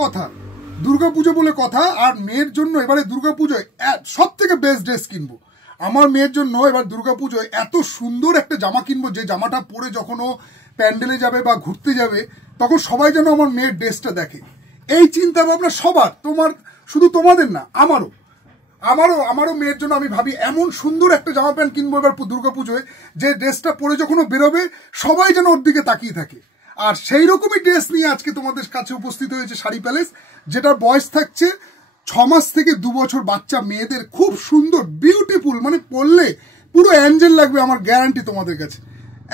কথা, দুর্গাপুজো বলে কথা। আর মেয়ের জন্য এবারে দুর্গাপুজোয় সব থেকে বেস্ট ড্রেস কিনবো। আমার মেয়ের জন্য এবার দুর্গাপুজোয় এত সুন্দর একটা জামা কিনবো, যে জামাটা পরে যখন ও প্যান্ডেলে যাবে বা ঘুরতে যাবে তখন সবাই যেন আমার মেয়ের ড্রেসটা দেখে। এই চিন্তা ভাবনা সবার, তোমার শুধু তোমাদের না, আমারও মেয়ের জন্য আমি ভাবি এমন সুন্দর একটা জামা প্যান্ট কিনবো এবার দুর্গাপুজোয়, যে ড্রেসটা পরে যখন ও বেরোবে সবাই যেন ওর দিকে তাকিয়ে থাকে। আর সেই রকমই ড্রেস নিয়ে আজকে তোমাদের কাছে উপস্থিত হয়েছে শাড়ি প্যালেস, যেটার বয়স থাকছে 6 মাস থেকে 2 বছর বাচ্চা মেয়েদের। খুব সুন্দর বিউটিফুল, মানে পরলে পুরো অ্যাঞ্জেল লাগবে, আমার গ্যারান্টি তোমাদের কাছে।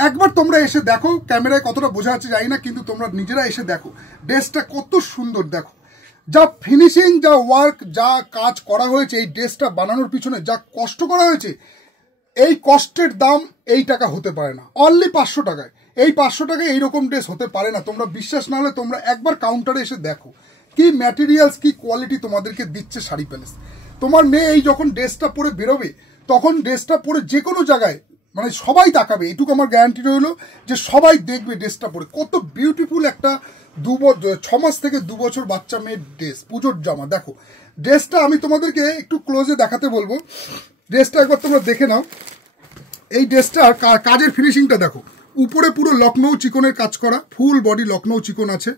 একবার তোমরা এসে দেখো, ক্যামেরায় কতটা বোঝা যাচ্ছে জানি না, কিন্তু তোমরা নিজেরা এসে দেখো ড্রেসটা কত সুন্দর। দেখো যা ফিনিশিং, যা ওয়ার্ক, যা কাজ করা হয়েছে এই ড্রেসটা বানানোর পিছনে, যা কষ্ট করা হয়েছে, এই কষ্টের দাম এই টাকা হতে পারে না। অনলি 500 টাকায়, এই 500 টাকায় এইরকম ড্রেস হতে পারে না। তোমরা বিশ্বাস না হলে তোমরা একবার কাউন্টারে এসে দেখো কি ম্যাটেরিয়ালস, কি কোয়ালিটি তোমাদেরকে দিচ্ছে শাড়ি প্যালেস। তোমার মেয়ে এই যখন ড্রেসটা পরে বেরোবে তখন ড্রেসটা পরে যে কোনো জায়গায় মানে সবাই তাকাবে, এটুকু আমার গ্যারান্টি রইলো যে সবাই দেখবে ড্রেসটা পরে কত বিউটিফুল একটা 6 মাস থেকে 2 বছর বাচ্চা মেয়ের ড্রেস, পুজোর জামা। দেখো ড্রেসটা আমি তোমাদেরকে একটু ক্লোজে দেখাতে বলবো, ড্রেসটা একবার তোমরা দেখে নাও। এই ড্রেসটার কাজের ফিনিশিংটা দেখো, উপরে পুরো লখনৌ চিকনের কাজ করা, ফুল বডি লখনৌ চিকন আছে,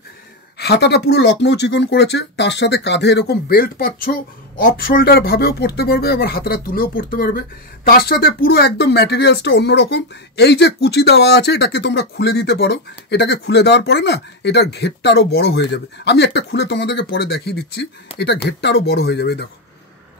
হাতাটা পুরো লখনৌ চিকন করেছে, তার সাথে কাঁধে এরকম বেল্ট পাচ্ছ, অফ শোল্ডার ভাবেও পরতে পারবে, আবার হাতাটা তুলেও পরতে পারবে। তার সাথে পুরো একদম ম্যাটেরিয়ালসটা অন্যরকম। এই যে কুচি দেওয়া আছে এটাকে তোমরা খুলে দিতে পারো, এটাকে খুলে দেওয়ার পরে না এটার ঘেরটা আরও বড় হয়ে যাবে। আমি একটা খুলে তোমাদেরকে পরে দেখিয়ে দিচ্ছি, এটা ঘেরটা আরও বড় হয়ে যাবে। দেখো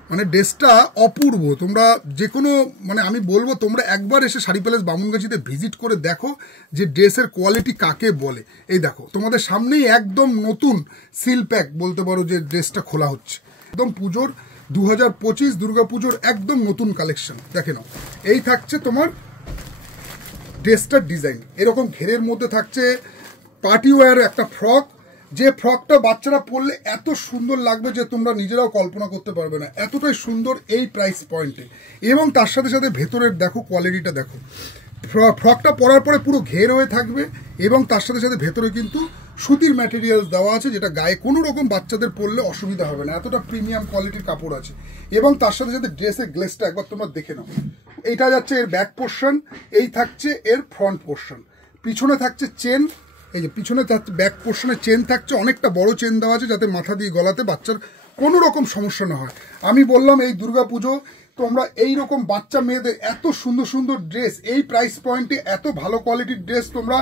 মানে ড্রেসটা অপূর্ব। তোমরা যে কোনো মানে আমি বলবো তোমরা একবার এসে শাড়ি প্যালেস বামুনগাছিতে ভিজিট করে দেখো যে ড্রেসের কোয়ালিটি কাকে বলে। এই দেখো তোমাদের সামনেই একদম নতুন সিল প্যাক বলতে পারো যে ড্রেসটা খোলা হচ্ছে, একদম পুজোর 2025 দুর্গাপুজোর একদম নতুন কালেকশন। দেখে নাও, এই থাকছে তোমার ড্রেসটার ডিজাইন, এরকম ঘেরের মধ্যে থাকছে পার্টি ওয়্যার একটা ফ্রক, যে ফ্রকটা বাচ্চারা পরলে এত সুন্দর লাগবে যে তোমরা নিজেরাও কল্পনা করতে পারবে না, এতটাই সুন্দর এই প্রাইস পয়েন্টে। এবং তার সাথে সাথে ভেতরের দেখো কোয়ালিটিটা দেখো, ফ্রকটা পরার পরে পুরো ঘের হয়ে থাকবে এবং তার সাথে সাথে ভেতরে কিন্তু সুতির ম্যাটেরিয়াল দেওয়া আছে, যেটা গায়ে কোনো রকম বাচ্চাদের পরলে অসুবিধা হবে না, এতটা প্রিমিয়াম কোয়ালিটির কাপড় আছে। এবং তার সাথে সাথে ড্রেসের গ্লেসটা একবার তোমরা দেখে নাও, এইটা যাচ্ছে এর ব্যাক পোর্শন, এই থাকছে এর ফ্রন্ট পোর্শন, পিছনে থাকছে চেন, এই যে পিছনে ব্যাক পোর্শনে চেন থাকছে, অনেকটা বড় চেন দেওয়া আছে যাতে মাথা দিয়ে গলাতে বাচ্চার কোনো রকম সমস্যা না হয়। আমি বললাম এই দুর্গাপুজো তোমরা এই রকম বাচ্চা মেয়েদের এত সুন্দর সুন্দর ড্রেস এই প্রাইস পয়েন্টে, এত ভালো কোয়ালিটির ড্রেস তোমরা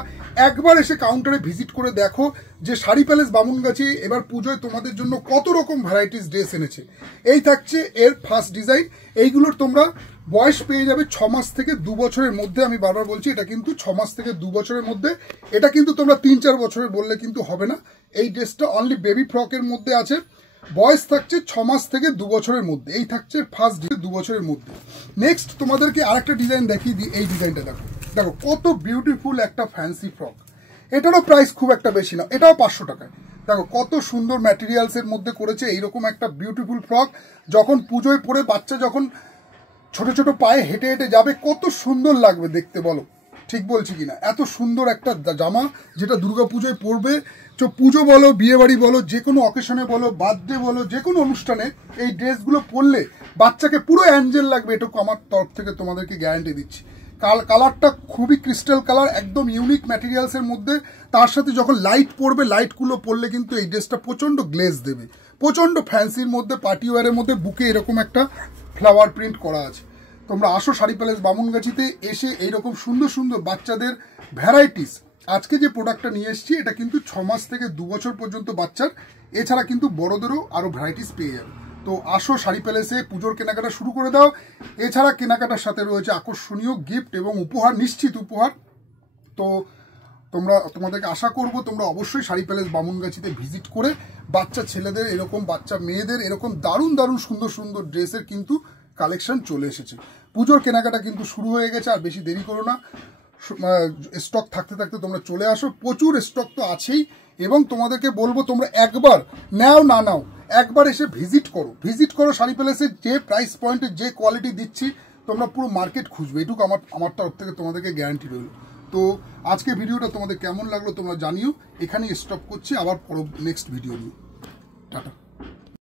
একবার এসে কাউন্টারে ভিজিট করে দেখো যে শাড়ি প্যালেস বামুনগাছি এবার পুজোয় তোমাদের জন্য কত রকম ভ্যারাইটিস ড্রেস এনেছে। এই থাকছে এর ফার্স্ট ডিজাইন, এইগুলোর তোমরা বয়স পেয়ে যাবে 6 মাস থেকে 2 বছরের মধ্যে। আমি বারবার বলছি এটা কিন্তু 6 মাস থেকে 2 বছরের মধ্যে, এটা কিন্তু তোমরা 3-4 বছরের বললে কিন্তু হবে না। এই ড্রেসটা অনলি বেবি ফ্রকের মধ্যে আছে, বয়স থাকছে 6 মাস থেকে 2 বছরের মধ্যে। এই থাকছে ফার্স্ট ডিজাইন 2 বছরের মধ্যে। নেক্সট তোমাদেরকে আরেকটা ডিজাইন দেখিয়ে দিই, এই ডিজাইনটা দেখো, দেখো কত বিউটিফুল একটা ফ্যান্সি ফ্রক, এটারও প্রাইস খুব একটা বেশি না, এটাও 500 টাকায়। দেখো কত সুন্দর ম্যাটেরিয়ালসের মধ্যে করেছে এইরকম একটা বিউটিফুল ফ্রক, যখন পুজোয় পরে বাচ্চা যখন ছোট ছোট পায়ে হেঁটে হেঁটে যাবে কত সুন্দর লাগবে দেখতে, বলো ঠিক বলছি কিনা? এত সুন্দর একটা জামা যেটা দুর্গাপুজোয় পরবে, পুজো বলো, বিয়ে বাড়ি বলো, যে কোনো অকেশনে বলো, বার্থডে বলো, যে কোনো অনুষ্ঠানে এই ড্রেসগুলো পরলে বাচ্চাকে পুরো অ্যাঞ্জেল লাগবে, এটুকু আমার তরফ থেকে তোমাদেরকে গ্যারান্টি দিচ্ছি। কালারটা খুবই ক্রিস্টাল কালার, একদম ইউনিক ম্যাটেরিয়ালসের মধ্যে, তার সাথে যখন লাইট পরবে, লাইটগুলো পরলে কিন্তু এই ড্রেসটা প্রচণ্ড গ্লেজ দেবে, প্রচণ্ড ফ্যান্সির মধ্যে, পার্টি ওয়্যারের মধ্যে, বুকে এরকম একটা ফ্লাওয়ার প্রিন্ট করা আছে। তোমরা আসো শাড়ি প্যালেস বামুনগাছিতে, এসে এইরকম সুন্দর সুন্দর বাচ্চাদের ভ্যারাইটিস, আজকে যে প্রোডাক্টটা নিয়ে এসেছি এটা কিন্তু 6 মাস থেকে 2 বছর পর্যন্ত বাচ্চার, এছাড়া কিন্তু বড়দেরও আরও ভ্যারাইটিস পেয়ে যাবে। তো আসো শাড়ি প্যালেসে, পুজোর কেনাকাটা শুরু করে দাও। এছাড়া কেনাকাটার সাথে রয়েছে আকর্ষণীয় গিফট এবং উপহার, নিশ্চিত উপহার। তো তোমাদেরকে আশা করব তোমরা অবশ্যই শাড়ি প্যালেস বামুনগাছিতে ভিজিট করে বাচ্চা ছেলেদের এরকম, বাচ্চা মেয়েদের এরকম দারুণ দারুণ সুন্দর সুন্দর ড্রেসের কিন্তু কালেকশন চলে এসেছে। পুজোর কেনাকাটা কিন্তু শুরু হয়ে গেছে, আর বেশি দেরি করো না, স্টক থাকতে থাকতে তোমরা চলে আসো, প্রচুর স্টক তো আছেই। এবং তোমাদেরকে বলবো তোমরা একবার নাও না নাও, একবার এসে ভিজিট করো শাড়ি প্যালেসের, যে প্রাইস পয়েন্টে যে কোয়ালিটি দিচ্ছি তোমরা পুরো মার্কেট খুঁজবে, এটুকু আমার তরফ থেকে তোমাদেরকে গ্যারান্টি রইল। তো আজকে ভিডিওটা তোমাদের কেমন লাগলো তোমরা জানিও, এখানেই স্টপ করছি, আবার নেক্সট ভিডিও নিয়ে। টাটা।